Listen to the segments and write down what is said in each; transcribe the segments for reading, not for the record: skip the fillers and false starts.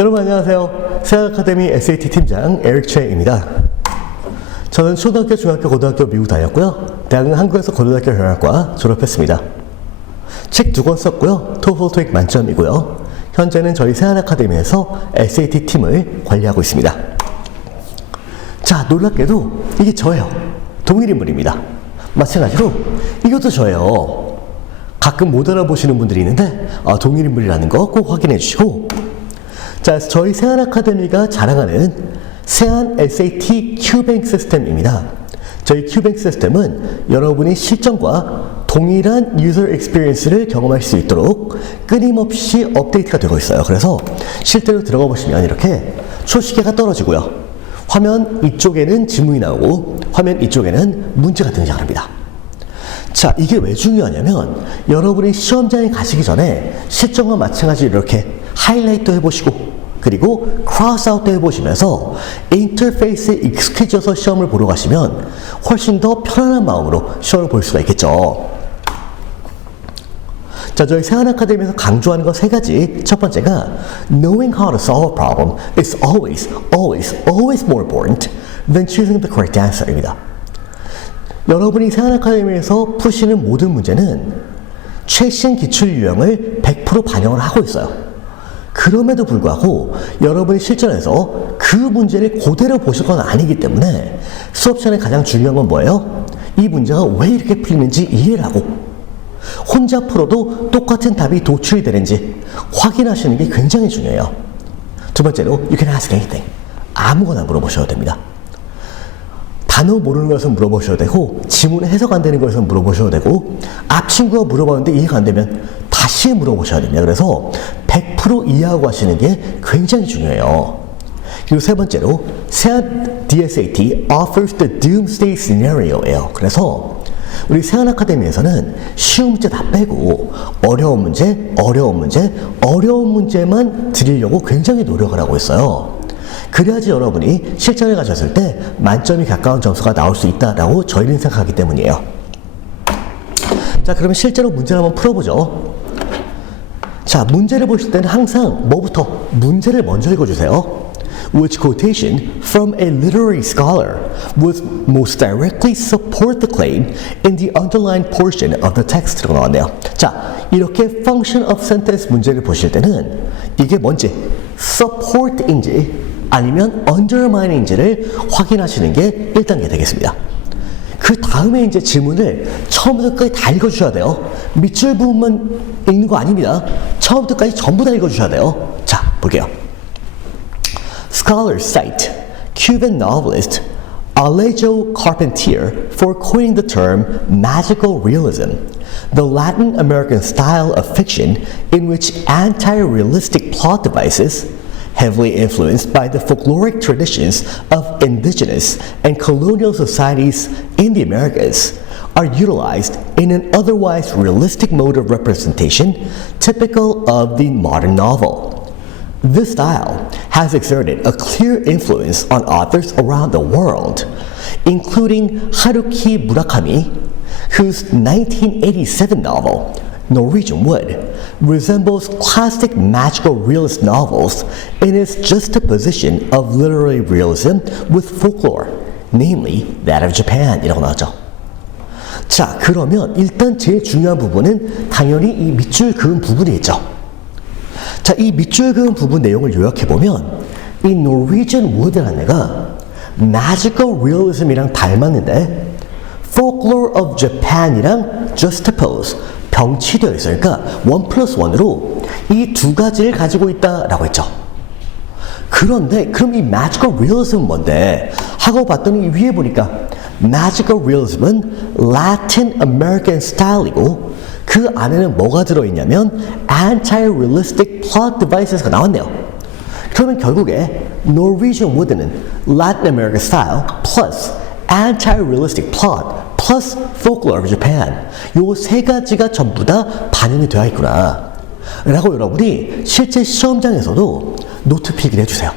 여러분 안녕하세요. 세아카데미 SAT 팀장 에릭 최입니다. 저는 초등학교, 중학교, 고등학교 미국 다녔고요. 대학은 한국에서 고등학교 경영학과 졸업했습니다. 책 2권 썼고요. 토플 토익 만점이고요. 현재는 저희 세아카데미에서 SAT 팀을 관리하고 있습니다. 자, 놀랍게도 이게 저예요. 동일인물입니다. 마찬가지로 이것도 저예요. 가끔 못 알아보시는 분들이 있는데 동일인물이라는 거 꼭 확인해 주시고, 자, 저희 세안 아카데미가 자랑하는 세안 SAT 큐뱅 시스템입니다. 저희 큐뱅 시스템은 여러분이 실전과 동일한 유저 익스피리언스를 경험할 수 있도록 끊임없이 업데이트가 되고 있어요. 그래서 실제로 들어가 보시면 이렇게 초시계가 떨어지고요. 화면 이쪽에는 지문이 나오고 화면 이쪽에는 문제가 등장합니다. 자, 이게 왜 중요하냐면 여러분이 시험장에 가시기 전에 실전과 마찬가지로 이렇게 하이라이트 해보시고 그리고 크로스아웃도 해보시면서 인터페이스에 익숙해져서 시험을 보러 가시면 훨씬 더 편안한 마음으로 시험을 볼 수가 있겠죠. 자, 저희 세안 아카데미에서 강조하는 거 3가지. 첫 번째가 Knowing how to solve a problem is always more important than choosing the correct answer입니다. 여러분이 세안 아카데미에서 푸시는 모든 문제는 최신 기출 유형을 100% 반영을 하고 있어요. 그럼에도 불구하고 여러분이 실전에서 그 문제를 그대로 보실 건 아니기 때문에 수업 시간에 가장 중요한 건 뭐예요? 이 문제가 왜 이렇게 풀리는지 이해를 하고 혼자 풀어도 똑같은 답이 도출이 되는지 확인하시는 게 굉장히 중요해요. 두 번째로 You can ask anything. 아무거나 물어보셔도 됩니다. 단어 모르는 거에서 물어보셔도 되고 지문 해석 안 되는 거에서 물어보셔도 되고 앞 친구가 물어봤는데 이해가 안 되면 다시 물어보셔야 됩니다. 그래서 100% 이해하고 하시는 게 굉장히 중요해요. 그리고 세 번째로 세안 DSAT offers the doomsday scenario예요. 그래서 우리 세안 아카데미에서는 쉬운 문제 다 빼고 어려운 문제만 드리려고 굉장히 노력을 하고 있어요. 그래야지 여러분이 실전에 가셨을 때 만점이 가까운 점수가 나올 수 있다라고 저희는 생각하기 때문이에요. 자, 그러면 실제로 문제를 한번 풀어보죠. 자, 문제를 보실 때는 항상 뭐부터? 문제를 먼저 읽어주세요. Which quotation from a literary scholar would most directly support the claim in the underlined portion of the text라고 나왔네요. 자, 이렇게 function of sentence 문제를 보실 때는 이게 뭔지 support인지 아니면 undermine인지를 확인하시는 게 1단계 되겠습니다. 그 다음에 이제 질문을 처음부터 끝까지 다 읽어주셔야 돼요. 밑줄 부분만 읽는 거 아닙니다. 처음부터 끝까지 전부 다 읽어주셔야 돼요. 자, 볼게요. Scholars cite Cuban novelist Alejo Carpentier for coining the term magical realism, the Latin American style of fiction in which anti-realistic plot devices heavily influenced by the folkloric traditions of indigenous and colonial societies in the Americas, are utilized in an otherwise realistic mode of representation typical of the modern novel. This style has exerted a clear influence on authors around the world, including Haruki Murakami, whose 1987 novel, Norwegian Wood, resembles classic magical realist novels in its juxtaposition of literary realism with folklore, namely that of Japan 이라고 나왔죠. 자, 그러면 일단 제일 중요한 부분은 당연히 이 밑줄 그은 부분이겠죠. 자, 이 밑줄 그은 부분 내용을 요약해보면 이 Norwegian Wood라는 애가 magical realism이랑 닮았는데 folklore of Japan이랑 juxtapose 병치되어 있어요. 그러니까 1+1으로 이 두 가지를 가지고 있다라고 했죠. 그런데 그럼 이 magical realism은 뭔데? 하고 봤더니 위에 보니까 magical realism은 Latin American style이고 그 안에는 뭐가 들어있냐면 anti-realistic plot devices가 나왔네요. 그러면 결국에 Norwegian Wood는 Latin American style plus anti-realistic plot plus folklore of Japan 요 3가지가 전부 다 반영이 되어 있구나 라고 여러분이 실제 시험장에서도 노트 필기를 해주세요.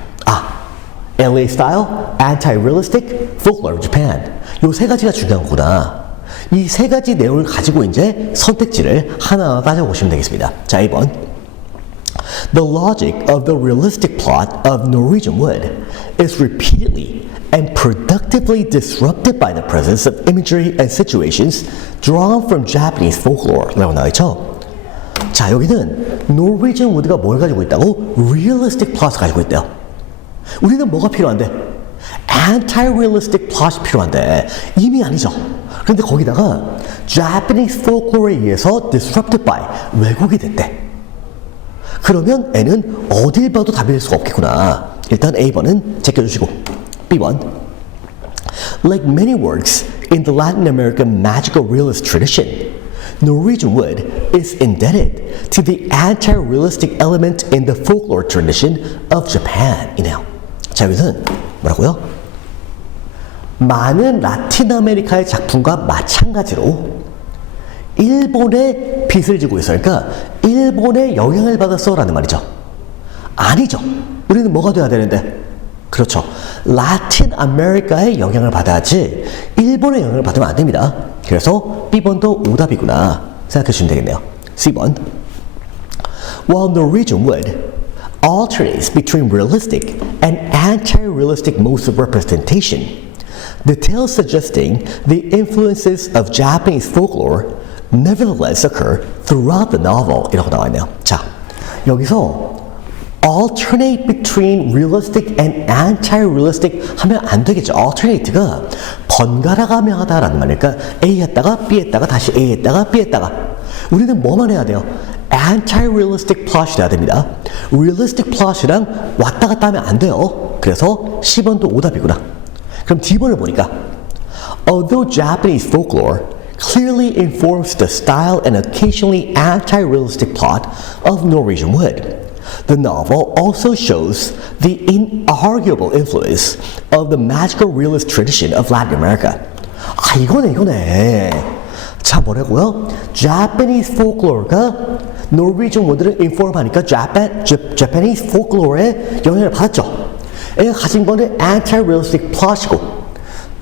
LA style, anti-realistic, folklore of Japan 요 3가지가 중요한 거구나. 이 3가지 내용을 가지고 이제 선택지를 하나하나 따져보시면 되겠습니다. 자, 2번 The logic of the realistic plot of Norwegian Wood is repeatedly and productively disrupted by the presence of imagery and situations drawn from Japanese folklore라고 나와있죠. 자, 여기는 Norwegian Wood가 뭘 가지고 있다고? Realistic plot을 가지고 있대요. 우리는 뭐가 필요한데? Anti-realistic plot이 필요한데 이미 아니죠. 그런데 거기다가 Japanese folklore에 의해서 disrupted by 왜곡이 됐대. 그러면 N은 어딜 봐도 답이 될 수가 없겠구나. 일단 A번은 제껴주시고 B번 Like many works in the Latin American magical realist tradition, Norwegian Wood is indebted to the anti-realistic element in the folklore tradition of Japan. 이네요. 자, 여기서는 뭐라고요? 많은 라틴 아메리카의 작품과 마찬가지로 일본의 빚을 지고 있어요. 그러니까 일본의 영향을 받았어 라는 말이죠. 아니죠. 우리는 뭐가 돼야 되는데? 그렇죠. 라틴 아메리카의 영향을 받아야지 일본의 영향을 받으면 안 됩니다. 그래서 B번도 오답이구나 생각해 주시면 되겠네요. C번 While Norwegian Wood alternates between realistic and anti-realistic modes of representation, details suggesting the influences of Japanese folklore nevertheless occur throughout the novel. 이라고 나와 있네요. 자, 여기서 alternate between realistic and anti-realistic 하면 안 되겠죠. alternate가 번갈아가며 하다라는 말이니까 A 했다가 B 했다가 다시 A 했다가 B 했다가 우리는 뭐만 해야 돼요? anti-realistic plot이 돼야 됩니다. realistic plot이랑 왔다 갔다 하면 안 돼요. 그래서 C번도 오답이구나. 그럼 D번을 보니까 Although Japanese folklore clearly informs the style and occasionally anti-realistic plot of Norwegian Wood, the novel also shows the inarguable influence of the magical realist tradition of Latin America. 아, 이거네. 자, 뭐라고요? Japanese folklore가 Norwegian Wood를 inform하니까 Japanese folklore의 영향을 받았죠. 얘가 가진 거는 anti-realistic plot이고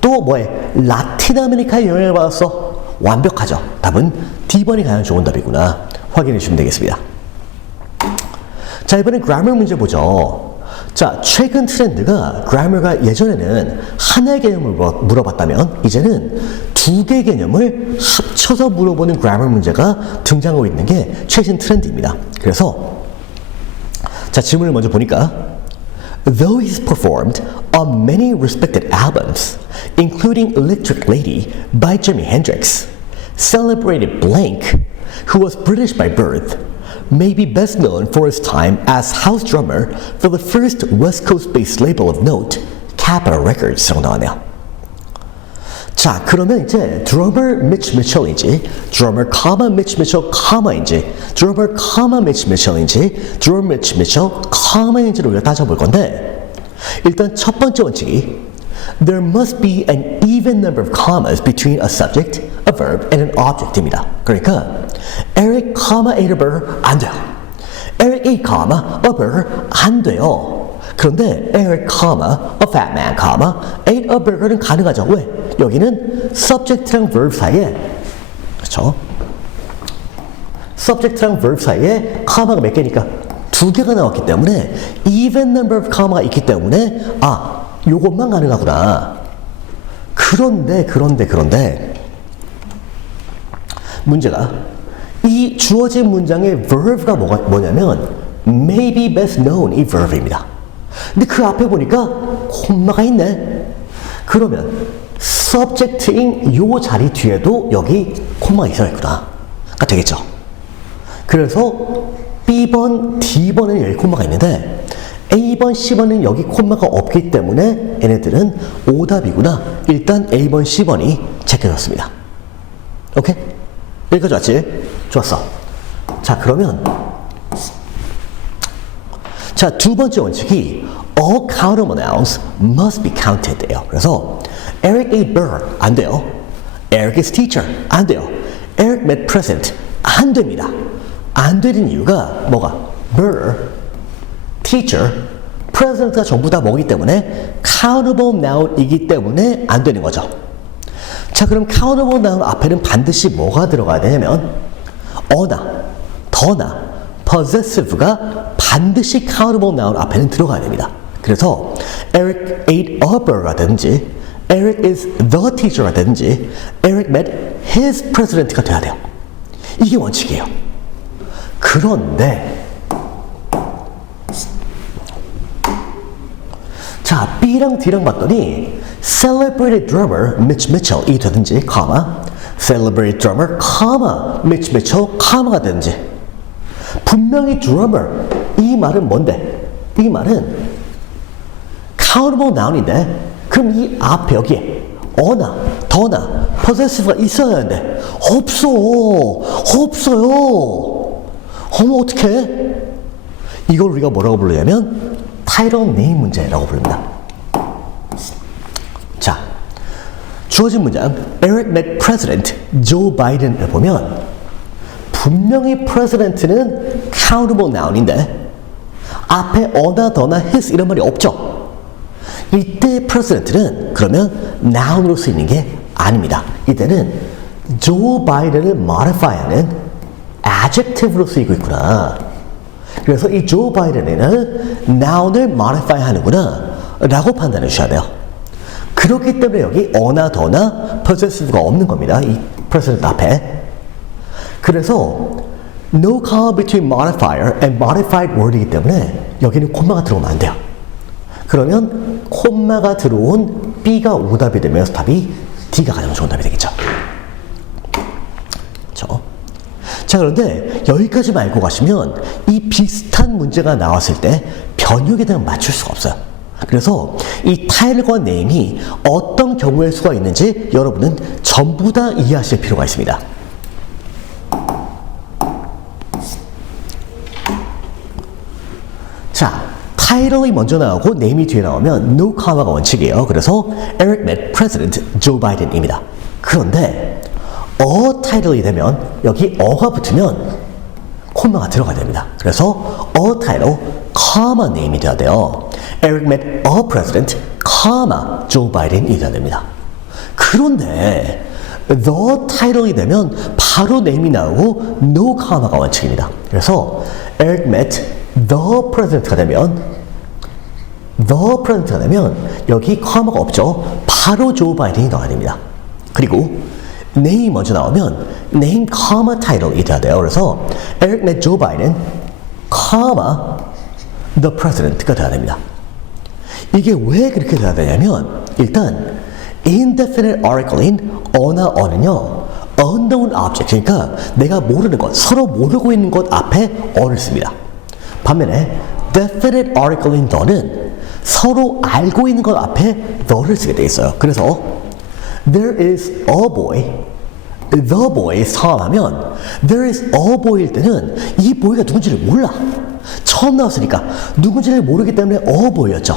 또 뭐에 라틴 아메리카의 영향을 받았어. 완벽하죠. 답은 D번이 가장 좋은 답이구나. 확인해 주시면 되겠습니다. 자, 이번엔 grammar 문제 보죠. 자, 최근 트렌드가 grammar가 예전에는 하나의 개념을 물어봤다면 이제는 두 개의 개념을 합쳐서 물어보는 grammar 문제가 등장하고 있는 게 최신 트렌드입니다. 그래서 자, 질문을 먼저 보니까 Though he's performed on many respected albums, including Electric Lady by Jimi Hendrix, celebrated Blank, who was British by birth, may be best known for his time as house drummer for the first West Coast-based label of note, Capitol Records라고 나왔네요. 자, 그러면 이제 드러머 미치 미첼인지, 드러머 카마 미치 미첼 카마인지, 드러머 카마 미치 미첼인지, 드러머 미치 미첼 카마인지를 우리가 따져볼 건데, 일단 첫 번째 원칙이 There must be an even number of commas between a subject, a verb, and an object입니다. 그러니까 Eric, a burger 안 돼요. Eric ate, a burger 안 돼요. 그런데 Eric, a fat man, ate a burger는 가능하죠. 왜? 여기는 subject랑 verb 사이에 그렇죠? subject랑 verb 사이에 comma가 몇 개니까 두 개가 나왔기 때문에 even number of comma가 있기 때문에 아, 요것만 가능하구나. 그런데 문제가 이 주어진 문장의 verb가 뭐냐면 may be best known 이 verb입니다. 근데 그 앞에 보니까 콤마가 있네. 그러면 subject인 요 자리 뒤에도 여기 콤마가 있어야겠구나. 가 되겠죠. 그래서 B번, D번에는 여기 콤마가 있는데 A번, C번은 여기 콤마가 없기 때문에 얘네들은 오답이구나. 일단 A번, C번이 제껴졌습니다. 오케이? 여기까지 왔지? 좋았어. 자, 그러면 자, 두 번째 원칙이 all countable nouns must be counted예요. 그래서 Eric ate burger 안 돼요. Eric is teacher 안 돼요. Eric met president 안 됩니다. 안 되는 이유가 뭐가? burger, teacher, president가 전부 다 뭐기 때문에 countable noun이기 때문에 안 되는 거죠. 자, 그럼 countable noun 앞에는 반드시 뭐가 들어가야 되냐면 어나, 더나, possessive가 반드시 countable noun 앞에는 들어가야 됩니다. 그래서 Eric ate a burger가 되든지 Eric is the teacher가 되든지 Eric met his president가 돼야 돼요. 이게 원칙이에요. 그런데 자, B랑 D랑 봤더니 celebrated drummer Mitch Mitchell이 되든지 comma celebrated drummer, comma Mitch Mitchell, comma가 되든지 분명히 drummer 이 말은 뭔데? 이 말은 countable noun인데 그럼 이 앞에 여기에 어나 더나 possessive가 있어야 하는데 없어요. 어머 어떡해? 이걸 우리가 뭐라고 부르냐면 title name 문제라고 부릅니다. 자, 주어진 문장 Eric met President Joe Biden을 보면 분명히 President는 countable noun인데 앞에 어나 더나 his 이런 말이 없죠. 이때 President는 그러면 noun으로 쓰이는 게 아닙니다. 이때는 Joe Biden을 modify하는 adjective로 쓰이고 있구나. 그래서 이 Joe Biden에는 noun을 modify 하는구나 라고 판단해 주셔야 돼요. 그렇기 때문에 여기 어나 더나 possessive가 없는 겁니다. 이 president 앞에. 그래서 no comma between modifier and modified word이기 때문에 여기는 콤마가 들어오면 안 돼요. 그러면 콤마가 들어온 B가 오답이 되면서 답이 D가 가장 좋은 답이 되겠죠. 그렇죠? 자, 그런데 여기까지만 알고 가시면 이 비슷한 문제가 나왔을 때 변형에 대한 맞출 수가 없어요. 그래서 이 타일과 네임이 어떤 경우의 수가 있는지 여러분은 전부 다 이해하실 필요가 있습니다. 자, 타이틀이 먼저 나오고 네임이 뒤에 나오면 no comma가 원칙이에요. 그래서 Eric met President Joe Biden입니다. 그런데 타이틀이 되면 여기 어가 붙으면 콤마가 들어가야 됩니다. 그래서 title, comma name이 돼야 돼요. Eric met a president, comma Joe Biden이 돼야 됩니다. 그런데 the title이 되면 바로 name이 나오고 no comma가 원칙입니다. 그래서 Eric met the president가 되면 여기 comma가 없죠. 바로 Joe Biden이 나와야 됩니다. 그리고 name 먼저 나오면 name, comma, title이 돼야 돼요. 그래서 Eric met Joe Biden, comma, the president가 돼야 됩니다. 이게 왜 그렇게 돼야 되냐면 일단 indefinite article인 어나 어는요 unknown object, 그러니까 내가 모르는 것, 서로 모르고 있는 것 앞에 어를 씁니다. 반면에 definite article인 the는 서로 알고 있는 것 앞에 the를 쓰게 돼 있어요. 그래서 there is a boy, the boy is Tom 하면 there is a boy일 때는 이 boy가 누군지를 몰라. 처음 나왔으니까 누군지를 모르기 때문에 a boy였죠.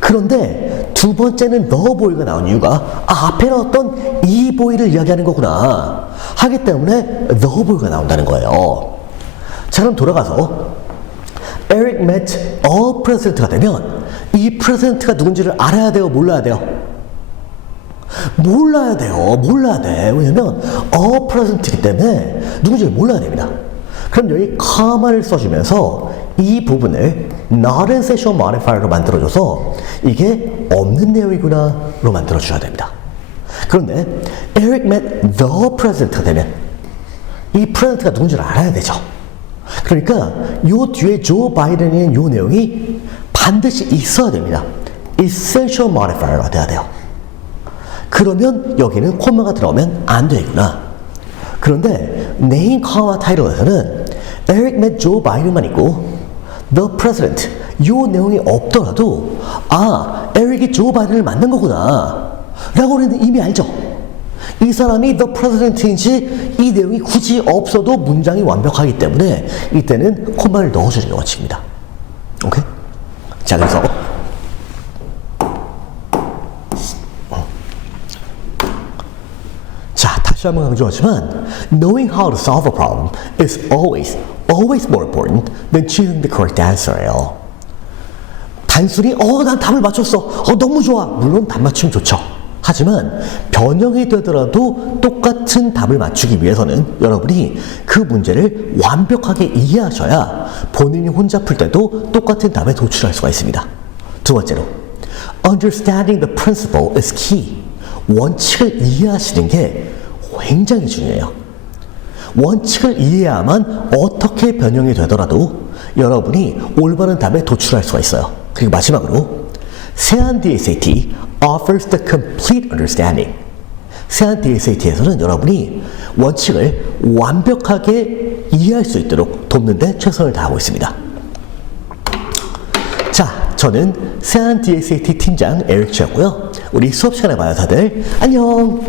그런데 두 번째는 the boy가 나온 이유가 앞에 나왔던 이 boy를 이야기하는 거구나 하기 때문에 the boy가 나온다는 거예요. 자, 그럼 돌아가서 Eric met a president가 되면 이 president가 누군지를 알아야 돼요, 몰라야 돼요? 몰라야 돼. 왜냐면 a president이기 때문에 누군지를 몰라야 됩니다. 그럼 여기 comma를 써주면서 이 부분을 not an essential modifier로 만들어줘서 이게 없는 내용이구나로 만들어줘야 됩니다. 그런데 Eric met the president가 되면 이 president가 누군지를 알아야 되죠. 그러니까 요 뒤에 Joe Biden이라는 요 내용이 반드시 있어야 됩니다. essential modifier가 돼야 돼요. 그러면 여기는 콤마가 들어오면 안 되구나. 그런데 name, comma, title에서는 Eric met Joe Biden만 있고 the president 요 내용이 없더라도 에릭이 Joe Biden을 만난 거구나 라고 우리는 이미 알죠. 이 사람이 the president인지 이 내용이 굳이 없어도 문장이 완벽하기 때문에 이때는 콤마를 넣어주는 게 원칙입니다. 오케이? 자, 그래서 다시 한번 강조하지만 knowing how to solve a problem is always more important than choosing the correct answer예요. 단순히 난 답을 맞췄어. 너무 좋아. 물론 답 맞추면 좋죠. 하지만 변형이 되더라도 똑같은 답을 맞추기 위해서는 여러분이 그 문제를 완벽하게 이해하셔야 본인이 혼자 풀 때도 똑같은 답에 도출할 수가 있습니다. 두 번째로, understanding the principle is key. 원칙을 이해하시는 게 굉장히 중요해요. 원칙을 이해해야만 어떻게 변형이 되더라도 여러분이 올바른 답에 도출할 수가 있어요. 그리고 마지막으로, 세안 DSAT offers the complete understanding. 세안 DSAT에서는 여러분이 원칙을 완벽하게 이해할 수 있도록 돕는 데 최선을 다하고 있습니다. 자, 저는 세안 DSAT 팀장 에릭 최였고요. 우리 수업 시간에 봐요, 다들. 안녕!